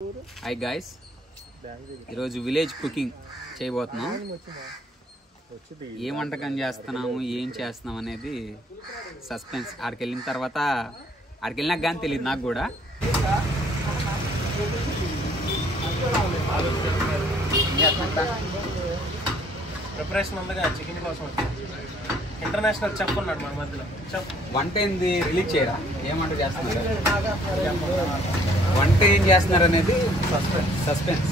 Hi guys, ఈరోజు village cooking చేయబోతున్నాం. ఏం వంటకం చేస్తున్నాము, ఏం చేస్తున్నాం అనేది సస్పెన్స్. ఆడికి వెళ్ళిన తర్వాత ఆడికి వెళ్ళినాక కానీ తెలియదు నాకు కూడా. ప్రిపరేషన్ ఉందిగా చికెన్ కోసం. ఇంటర్నేషనల్ చెఫ్ ఉన్నాడు మన మధ్యలో. వంట ఏంది రిలీజ్ చేయరా? ఏం వంట చేస్తున్నారు, వంట ఏం చేస్తున్నారు అనేది సస్పెన్స్.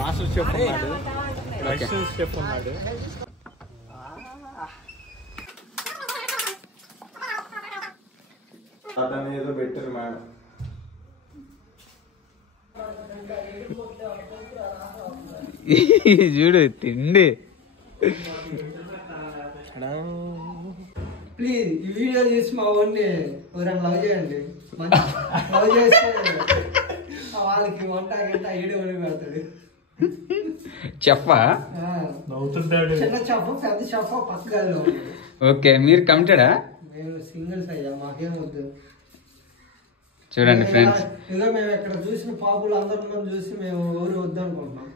మాస్టర్ చెఫ్ ఉన్నాడు, రష్యన్ చెఫ్ ఉన్నాడు. అతను ఏదో పెట్టారు మేడం. చూడు తిండి. ప్లీజ్ ఈ వీడియో చూసి మా ఊరిని లవ్ చేయండి. లవ్ చేస్తే వాళ్ళకి వంట గంట ఏడు వరకు పెడతాడు. చెప్పా చిన్న చెప్ప పెద్ద చెప్ప పక్క గదిలో. ఓకే, మీరు కమిటెడా? మేము సింగిల్స్ అయ్యా, మాకేం వద్దు. చూడండి ఫ్రెండ్స్, ఏదో మేము ఇక్కడ చూసిన పాపులు అందరిలో చూసి మేము ఊరు వద్దు అనుకుంటున్నాం.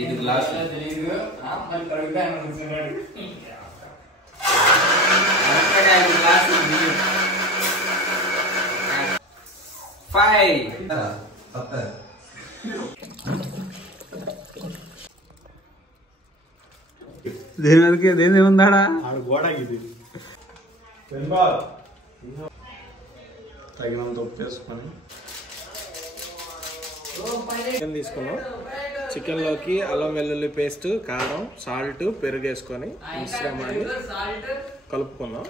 ఇది గ్లాస్ 5 దేని వరకు దేని ఉందాడా గోడ ఇది తగినంత ఉప్పు వేసుకొని చికెన్ తీసుకున్నాం. చికెన్లోకి అల్లం వెల్లుల్లి పేస్ట్, కారం, సాల్ట్, పెరుగు వేసుకొని మిశ్రమాన్ని కలుపుకున్నాం.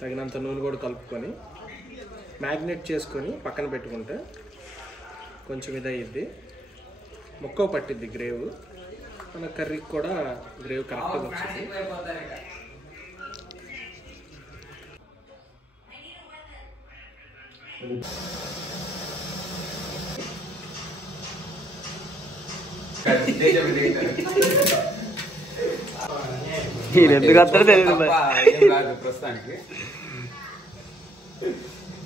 తగినంత నూనె కూడా కలుపుకొని మ్యాగ్నేట్ చేసుకొని పక్కన పెట్టుకుంటే కొంచెం ఇదయ్యిద్ది, ముక్క పట్టిద్ది గ్రేవ్. మన కర్రీకి కూడా గ్రేవ్ కరెక్ట్గా వచ్చింది. ప్రస్తుతానికి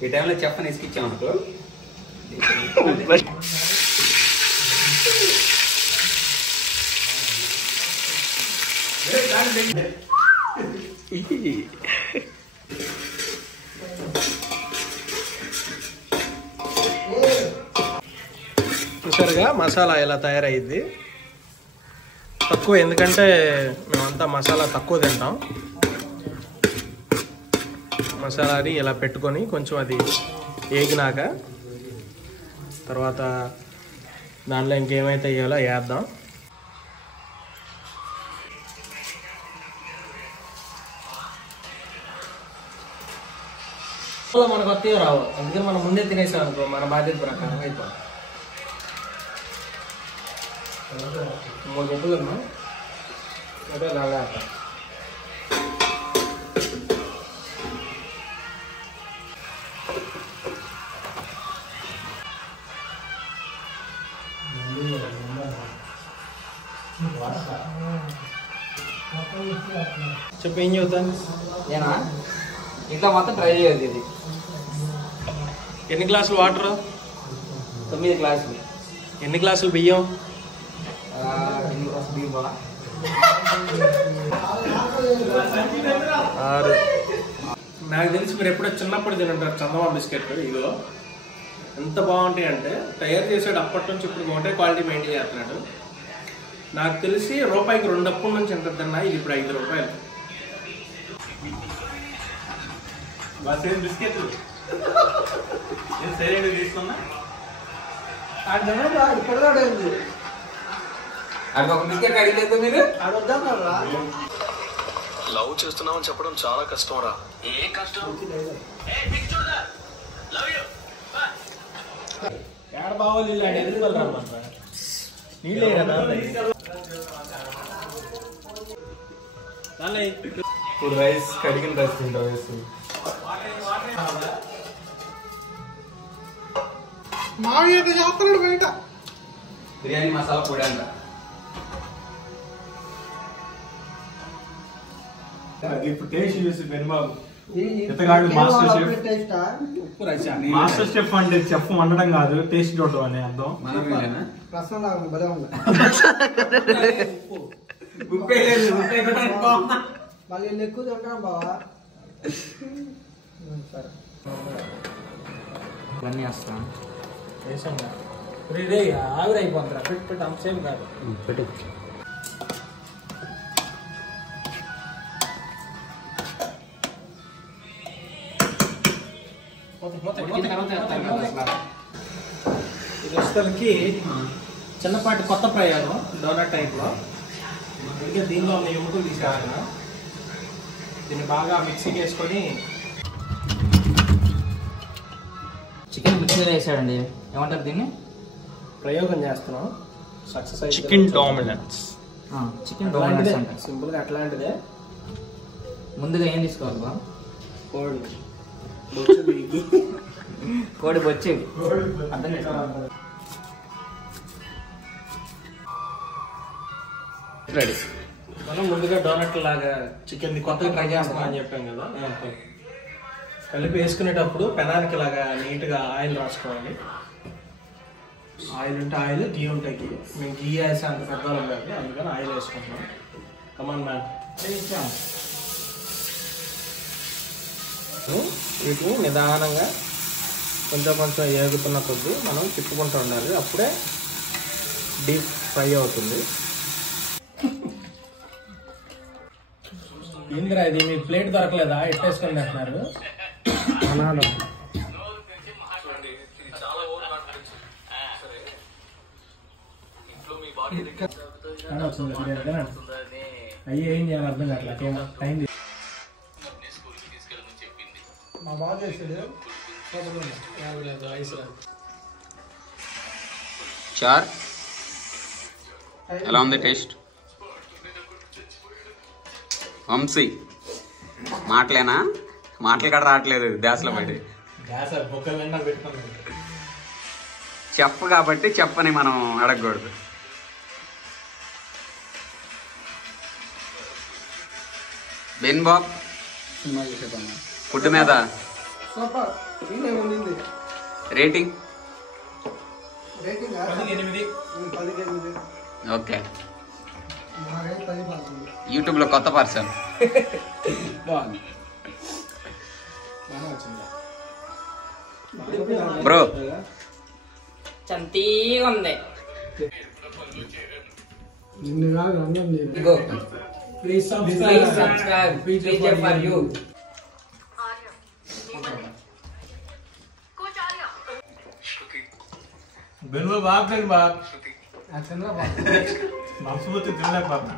ఈ టైంలో చెప్పని ఇసుకిచ్చామనుకో. చూసారుగా మసాలా ఎలా తయారయ్యింది. తక్కువ, ఎందుకంటే మేమంతా మసాలా తక్కువ తింటాం. మసాలాని ఇలా పెట్టుకొని కొంచెం అది వేగినాక తర్వాత దాంట్లో ఇంకేమైతే వేయాలో వేద్దాం. మనకు వస్తే రావు, అందుకని మనం ముందే తినేసాం అనుకో, మన బాధ్యత ప్రకారం అయిపోతుంది. 3 గంటలమ్మా అదే లాగా చెప్పు, ఏం చెబుతాను నేనా ఇంట్లో మొత్తం ట్రై చేయాలి. ఇది ఎన్ని గ్లాసులు వాటర్? 9 గ్లాసులు. ఎన్ని గ్లాసులు బియ్యం? 6. నాకు తెలిసి మీరు ఎప్పుడో చిన్నప్పుడు తినంటారు చందమా బిస్కెట్. ఇదిగో ఎంత బాగుంటాయి అంటే, తయారు చేసాడు అప్పటి నుంచి ఇప్పుడు ఒకటే క్వాలిటీ మెయింటైన్ చేస్తున్నాడు. నాకు తెలిసి రూపాయికి 2 అప్పటి నుంచి ఎంత తిన్నా, ఇది ఇప్పుడు 5 రూపాయలు. బిస్కెట్లు సరైన తీసుకున్నా లవ్ చేస్తున్నామని చెప్పడం చాలా కష్టం రా. ఏ కష్టం? ఏడ బావాలి ఎందుకు రమ్మంటారా? నీళ్ళే కదా. ఇప్పుడు రైస్ కడిగిన రైస్ తింటావు వేస్తుంది. మామయ్య చేస్తున్నాడు బయట. బిర్యానీ మసాలా పొడి అంట. ఇప్పుడు టేస్ట్ చూసి పెనుబాబు ఇతగాడు మాస్టర్ షెఫ్ అంటే చెఫ్ వండడం కాదు, టేస్ట్ చూడడం అని అర్థం. మళ్ళీ ఎక్కువ తింటాం బావా. సరే ఇవన్నీ వేస్తాను. ఆవిరి అయిపోతుందిరా, పెట్టి అంత సేమ్ కాదు. పెట్టు. ఇది వచ్చేసరికి చిన్నపాటి కొత్త ప్రయోగం డోనట్ టైప్లో. ఇంకా దీనిలో ఉన్న ఎముకలు తీసేయాలి. దీన్ని బాగా మిక్సీకి వేసుకొని చికెన్ మిక్సీలో వేసాడండి, ఏమంటారు దీన్ని? ప్రయోగం చేస్తున్నాం. సక్సెస్ అయితే చికెన్ డామినెన్స్. చికెన్ డామినెన్స్ అంట. సింపుల్గా అట్లాంటిదే. ముందుగా ఏం తీసుకోవాలి బా? కోడి కోడి బొచ్చి అర్థం చేసుకో. మనం ముందుగా డోనట్ లాగా చికెన్ కొత్తగా ట్రై చేస్తున్నాం అని చెప్పాం కదా, కలిపి వేసుకునేటప్పుడు పెనానికి లాగా నీట్గా ఆయిల్ రాసుకోవాలి. ఆయిల్ ఉంటే ఆయిల్, గీ ఉంటే గీ. మేము గీ వేసి అంత పెద్దవాళ్ళం కాదు, అందుకని ఆయిల్ వేసుకుంటున్నాం. Come on man. వీటిని నిదానంగా కొంచెం కొంచెం ఏగుతున్న కొద్దీ మనం తిప్పుకుంటూ ఉండాలి, అప్పుడే డీప్ ఫ్రై అవుతుంది. ఏందిరా ఇది, మీ ప్లేట్ దొరకలేదా? ఎట్టేసుకొని అంటున్నారు. అయ్యి ఏం చేయాలి అర్థం కావట్లేదు. టైం మా బాగా చేసాడు. చార్ ఎలా ఉంది టేస్ట్? వంశీ మాటలేనా? మాటలు కూడా రావట్లేదు ధ్యాసలో బయట. చెప్ప కాబట్టి చెప్పని మనం అడగకూడదు. బెన్ బాబ్ ఫుడ్ మీద సూపర్. ఉంది రేటింగ్? Rating 10 okay. 10 యూట్యూబ్ లో కొత్త పర్సన్. బ్రో చంతీగా ఉంది. నిన్ను రాదు అన్నం లేదు. ఇగో please please subscribe for you. బెన్బాబు ఆపండి బాబు, చంద్రబాబు మనస్ఫూర్తి తినలేకపోతున్నా.